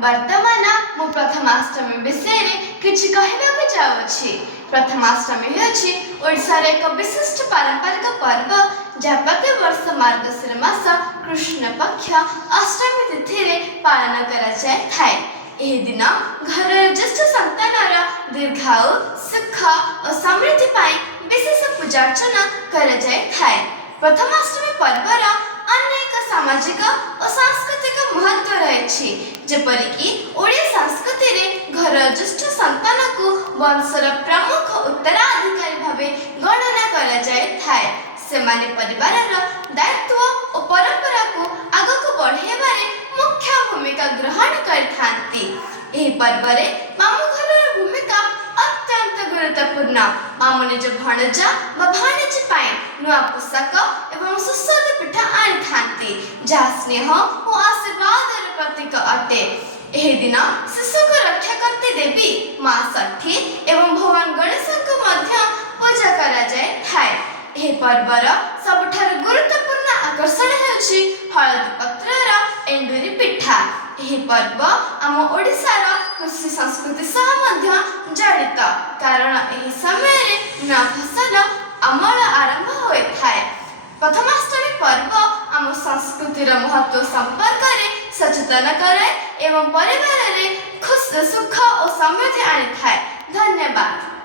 वर्तमान मु प्रथमाष्टमी विषय रे किछि कहबाक चाहूछि। प्रथमाष्टमी हेउछि ओडिसा रे एक विशिष्ट पारंपरिक पर्व जहाँ प्रति वर्ष मार्गशीर मास कृष्ण पक्ष अष्टमी तिथि रे पालन करा जाय थाए। एही दिन घर ज्येष्ठ संतानर दीर्घायु सुख और समृद्धि पाई विशेष पूजा अर्चना करा जाय थाए। प्रथमाष्टमी पर्वर अनेक सामाजिक और सांस्कृतिक महत्व रही, जेपरिकी ओडिया संस्कृति रे घर ज्येष्ठ संतान को वंशर प्रमुख उत्तराधिकारी भावे गणना करा जाय थाए। सेमाने परिवारर दायित्व और परंपरा को आगक बढ़ाइबारे मुख्य भूमिका ग्रहण करथांती। एही पर्व रे मामू घरर भूमिका अत्यंत गुरुत्वपूर्ण। मामू निज भणजा व भाणीजी पाई नुआ पोशाक एवं सुस्वादु पिठा आनी थांती, जहाँ स्नेह और आशीर्वादर प्रतीक अटे। एही दिन शिशु को रक्षा करते देवी माँ षठी एवं भगवान गणेश को मध्य पूजा करा जाय थाए। एही पर्वर सबठार गुरुत्वपूर्ण आकर्षण हेउछि हळदी पत्रर एंडुरी पिठा। एही पर्व आम ओडिसार कृषि संस्कृति सह मध्य जड़ित, कारण एही समय रे नूआ फसल अमल आरंभ होय थाए। प्रथमाष्टमी पर्व आम संस्कृतिर महत्व संपर्क रे सचेतन करे एवं परिवार रे सुख और समृद्धि आनी थाए। धन्यवाद।